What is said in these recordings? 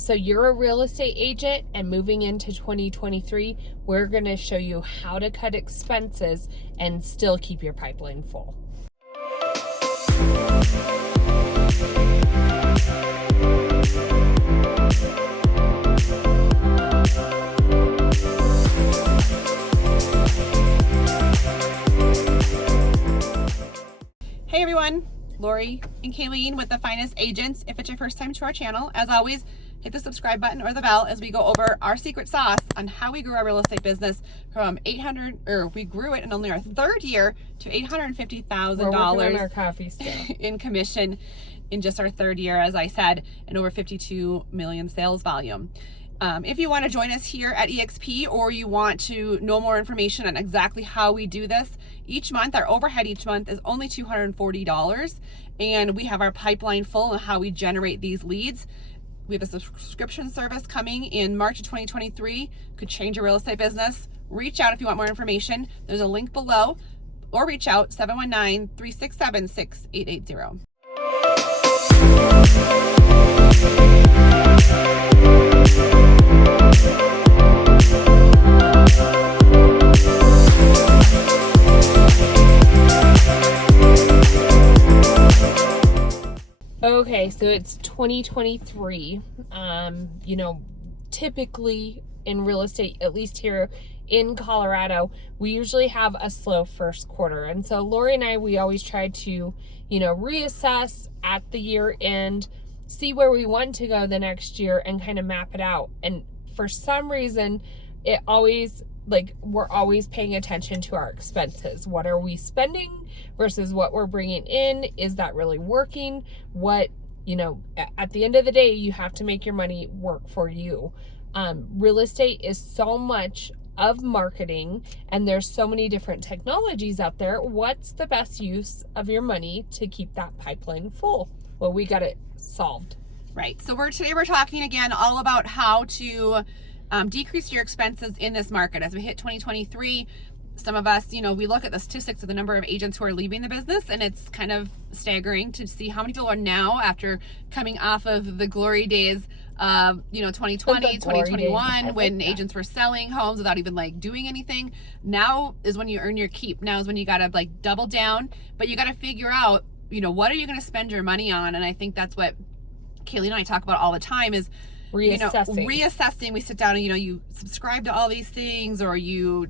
So you're a real estate agent, and moving into 2023, we're going to show you how to cut expenses and still keep your pipeline full. Hey everyone, Lori and Kayleen with the Finest Agents. If it's your first time to our channel, as always, hit the subscribe button or the bell as we go over our secret sauce on how we grew our real estate business from we grew it in only our third year to $850,000 in commission in just our third year, as I said, and over 52 million sales volume. If you want to join us here at EXP, or you want to know more information on exactly how we do this, each month, our overhead each month is only $240, and we have our pipeline full on how we generate these leads. We have a subscription service coming in March of 2023. Could change your real estate business. Reach out if you want more information. There's a link below, or reach out 719-367-6880. Okay, so it's 2023. Typically in real estate, at least here in Colorado, we usually have a slow first quarter. And so Lori and I, we always try to, reassess at the year end, see where we want to go the next year and kind of map it out. And for some reason, we're always paying attention to our expenses. What are we spending versus what we're bringing in? Is that really working? At the end of the day, you have to make your money work for you. Real estate is so much of marketing, and there's so many different technologies out there. What's the best use of your money to keep that pipeline full? Well, we got it solved. Right. So today we're talking again all about how to decrease your expenses in this market. As we hit 2023, some of us, we look at the statistics of the number of agents who are leaving the business, and it's kind of staggering to see how many people are now, after coming off of the glory days of 2020, 2021, when agents were selling homes without even doing anything. Now is when you earn your keep. Now is when you got to double down, but you got to figure out, what are you going to spend your money on? And I think that's what Kaylee and I talk about all the time is reassessing. We sit down and you subscribe to all these things, or you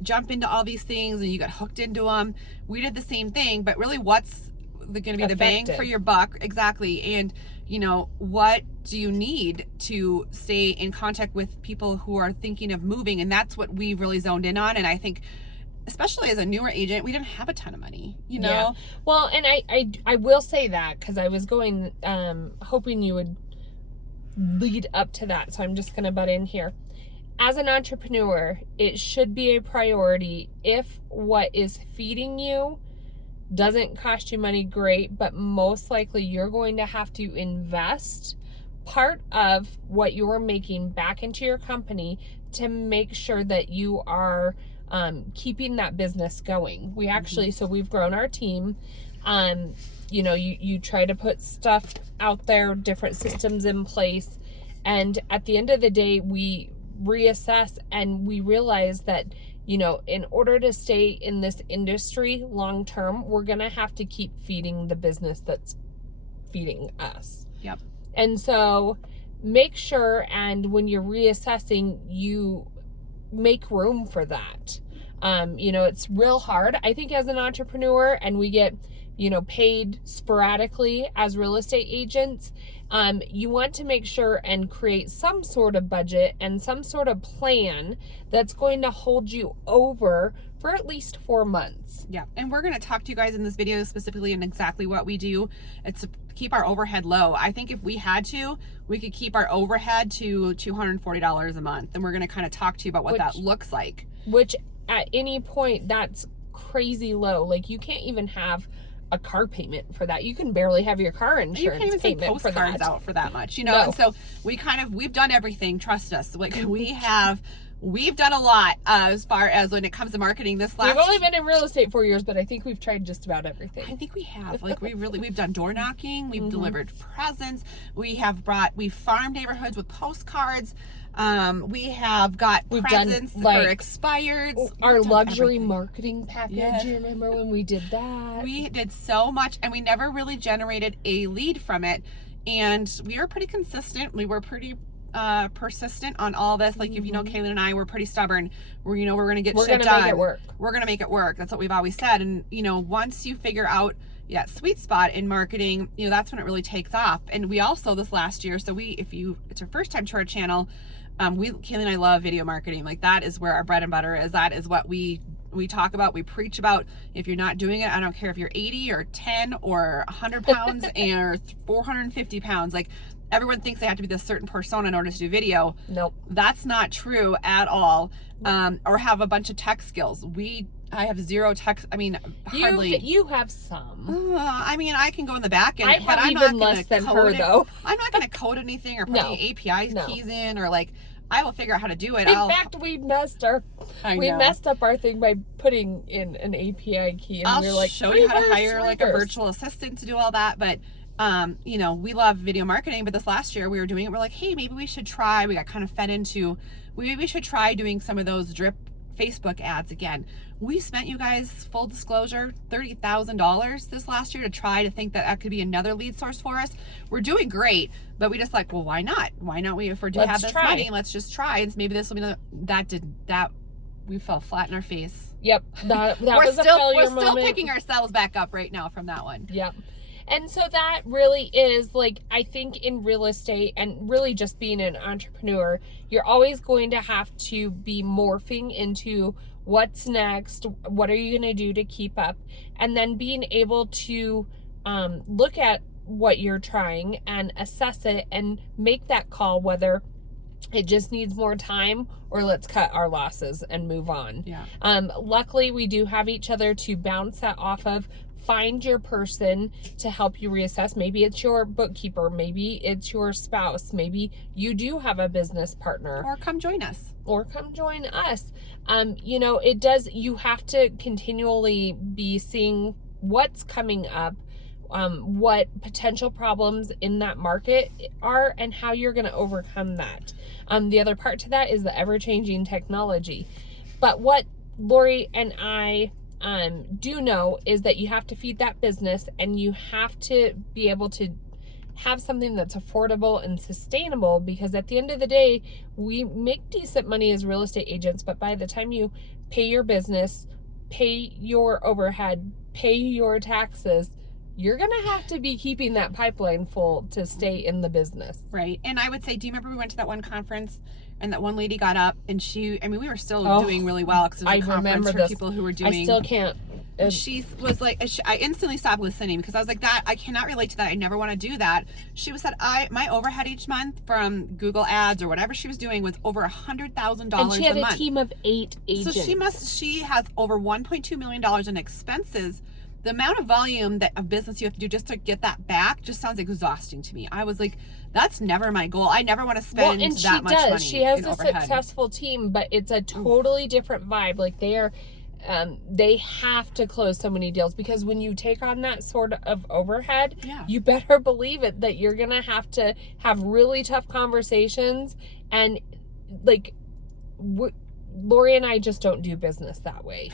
jump into all these things and you got hooked into them. We did the same thing, but really what's going to be the bang for your buck? Exactly. And what do you need to stay in contact with people who are thinking of moving? And that's what we really zoned in on. And I think especially as a newer agent, we didn't have a ton of money, Yeah. Well, and I will say that because I was going hoping you would lead up to that, so I'm just gonna butt in here. As an entrepreneur, it should be a priority. If what is feeding you doesn't cost you money, great, but most likely you're going to have to invest part of what you're making back into your company to make sure that you are keeping that business going. We actually, so we've grown our team. You try to put stuff out there, different systems in place, and at the end of the day, we reassess and we realize that in order to stay in this industry long term, we're gonna have to keep feeding the business that's feeding us. Yep. And so make sure, and when you're reassessing, you make room for that. It's real hard, I think, as an entrepreneur, and we get paid sporadically as real estate agents. You want to make sure and create some sort of budget and some sort of plan that's going to hold you over for at least 4 months. Yeah, and we're going to talk to you guys in this video specifically on exactly what we do. It's to keep our overhead low. I think if we had to, we could keep our overhead to $240 a month, and we're going to kind of talk to you about what that looks like. Which at any point, that's crazy low. You can't even have a car payment for that. You can barely have your car insurance payment for that. You can't even send postcards out for that much, No. And so we've done everything. Trust us. We have we've done a lot as far as when it comes to marketing. We've only been in real estate 4 years, but I think we've tried just about everything. I think we have. Like we've done door knocking, we've Mm-hmm. delivered presents, we've farmed neighborhoods with postcards. We have got presents done, for like, expireds. Our We've done luxury everything. marketing package. Yeah. You remember when we did that? We did so much, and we never really generated a lead from it. And we were pretty consistent. We were pretty persistent on all this. Like, if you know, Kaylin and I were pretty stubborn. We're going to get shit done. Make it work. We're going to make it work. That's what we've always said. And, you know, once you figure out that sweet spot in marketing, you know, that's when it really takes off. And we also, this last year, so it's your first time to our channel, Kaylin and I love video marketing. Like, that is where our bread and butter is. That is what we talk about, we preach about. If you're not doing it, I don't care if you're 80 or 10 or 100 pounds or 450 pounds. Like, everyone thinks they have to be this certain persona in order to do video. Nope. That's not true at all. Or have a bunch of tech skills. I have zero tech. I mean, hardly. You have some. I mean, I can go in the back end, I but have I'm even not less going than to her, though. I'm not going to code anything or put any API keys in, or like, I will figure out how to do it. In fact, we messed up our thing by putting in an API key, and we were like, show you how to hire like a virtual assistant to do all that. But you know, we love video marketing, but this last year we were doing it. We're like, hey, maybe we should try. We got kind of fed into, maybe we should try doing some of those drip Facebook ads again. We spent, you guys, full disclosure, $30,000 this last year to try to think that could be another lead source for us. We're doing great, but we just like, well, why not? Why not? If we do have this money, let's just try. And maybe this will be that we fell flat in our face. Yep, that was a failure moment. We're still picking ourselves back up right now from that one. Yep. And so that really is, like, I think in real estate and really just being an entrepreneur, you're always going to have to be morphing into what's next, what are you going to do to keep up, and then being able to look at what you're trying and assess it and make that call, whether it just needs more time or let's cut our losses and move on. Yeah. Luckily, we do have each other to bounce that off of. Find your person to help you reassess. Maybe it's your bookkeeper. Maybe it's your spouse. Maybe you do have a business partner. Or come join us. You know, you have to continually be seeing what's coming up, what potential problems in that market are, and how you're going to overcome that. The other part to that is the ever-changing technology. But what Lori and I do know is that you have to feed that business, and you have to be able to have something that's affordable and sustainable, because at the end of the day, we make decent money as real estate agents, but by the time you pay your business, pay your overhead, pay your taxes, you're going to have to be keeping that pipeline full to stay in the business. Right. And I would say, do you remember we went to that one conference and that one lady got up and we were still doing really well because there was a conference for people who were doing. I still can't. She was like, I instantly stopped listening because I was like, that I cannot relate to that. I never want to do that. She was said, my overhead each month from Google ads or whatever she was doing was over $100,000 a month. And she had a team of 8 agents. So she has over $1.2 million in expenses. The amount of volume of business you have to do just to get that back just sounds exhausting to me. I was like, that's never my goal. I never want to spend that much money. She has a overhead. successful team, but it's a totally different vibe. Like they have to close so many deals, because when you take on that sort of overhead, you better believe it that you're gonna have to have really tough conversations. And like, Lori and I just don't do business that way.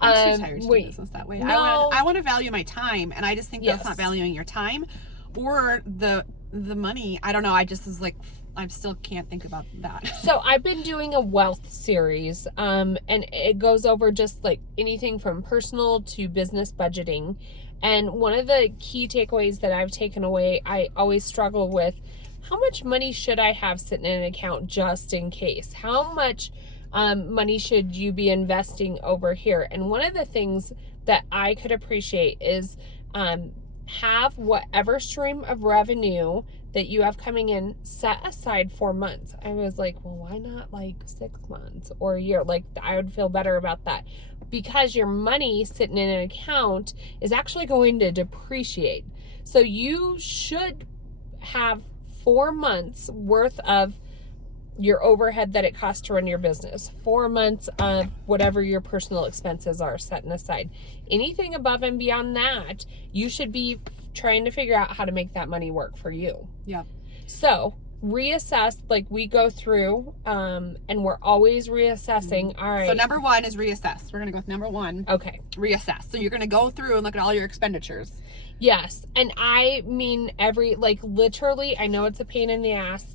I'm too tired to do business that way. No. I want to value my time, and I just think that's not valuing your time or the money. I don't know. I just was like, I still can't think about that. So I've been doing a wealth series, and it goes over just like anything from personal to business budgeting. And one of the key takeaways that I've taken away, I always struggle with, how much money should I have sitting in an account just in case? How much money should you be investing over here? And one of the things that I could appreciate is have whatever stream of revenue that you have coming in set aside for months. I was like, well, why not like 6 months or a year? Like, I would feel better about that, because your money sitting in an account is actually going to depreciate. So you should have 4 months worth of your overhead that it costs to run your business, 4 months of whatever your personal expenses are setting aside. Anything above and beyond that, you should be trying to figure out how to make that money work for you. Yep. So reassess, like we go through, and we're always reassessing. All right. So number one is reassess. We're going to go with number one. Okay. Reassess. So you're going to go through and look at all your expenditures. Yes. And I mean, literally, I know it's a pain in the ass,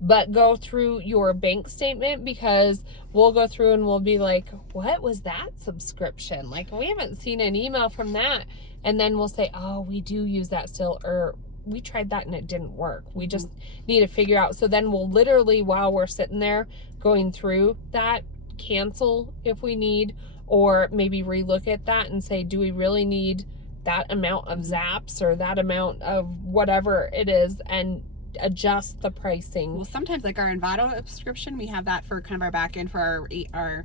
but go through your bank statement, because we'll go through and we'll be like, what was that subscription? Like, we haven't seen an email from that. And then we'll say, oh, we do use that still, or we tried that and it didn't work. We just need to figure out. So then we'll literally, while we're sitting there going through that, cancel if we need, or maybe relook at that and say, do we really need that amount of zaps or that amount of whatever it is, and adjust the pricing. Well, sometimes like our Envato subscription, we have that for kind of our back end for our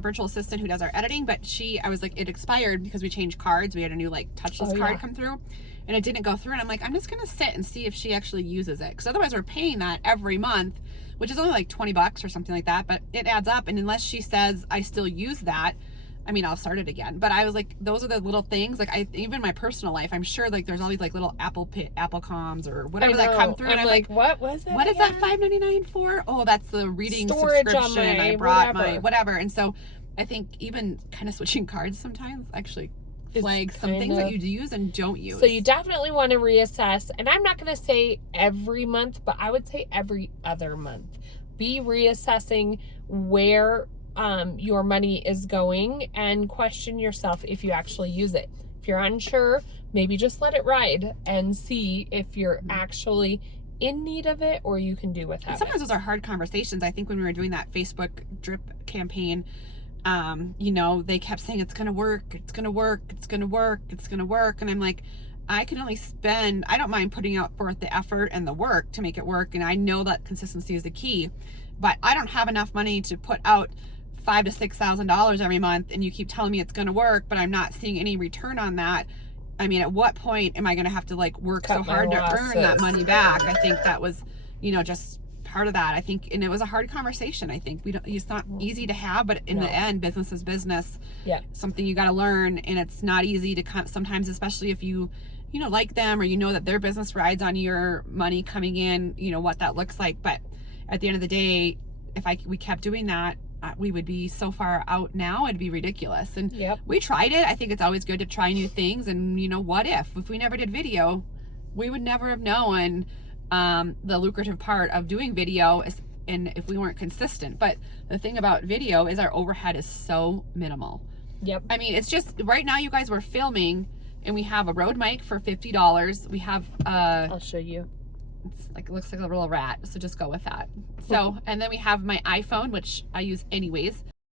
virtual assistant who does our editing. But I was like, it expired because we changed cards. We had a new like touchless card come through, and it didn't go through. And I'm like, I'm just gonna sit and see if she actually uses it, because otherwise we're paying that every month, which is only like $20 or something like that. But it adds up, and unless she says I still use that, I mean, I'll start it again. But I was like, those are the little things. Like, even my personal life, I'm sure like there's all these like little Apple comms or whatever that come through, and I'm like, what was that? What is that $5.99 for? Oh, that's the reading storage subscription. On I brought my whatever. And so I think even kind of switching cards sometimes actually flags some things that you use and don't use. So you definitely want to reassess. And I'm not going to say every month, but I would say every other month. Be reassessing where your money is going, and question yourself if you actually use it. If you're unsure, maybe just let it ride and see if you're actually in need of it, or you can do without it. Sometimes those are hard conversations. I think when we were doing that Facebook drip campaign, you know, they kept saying it's gonna work, it's gonna work, it's gonna work, it's gonna work, and I'm like, I can only spend, I don't mind putting out forth the effort and the work to make it work, and I know that consistency is the key, but I don't have enough money to put out $5,000 to $6,000 every month, and you keep telling me it's going to work, but I'm not seeing any return on that. I mean, at what point am I going to have to like work so hard to earn that money back? I think that was, you know, just part of that. I think, and it was a hard conversation. I think it's not easy to have, but in the end, business is business. Yeah. Something you got to learn, and it's not easy to sometimes, especially if you know, like them, or you know that their business rides on your money coming in, you know, what that looks like. But at the end of the day, if we kept doing that, we would be so far out now, it'd be ridiculous. And we tried it. I think it's always good to try new things. And you know, what if we never did video, we would never have known the lucrative part of doing video and if we weren't consistent. But the thing about video is our overhead is so minimal. I mean, it's just right now, you guys, we're filming, and we have a Rode mic for $50. We have I'll show you. It's like, it looks like a little rat, so just go with that. So, and then we have my iPhone, which I use anyways.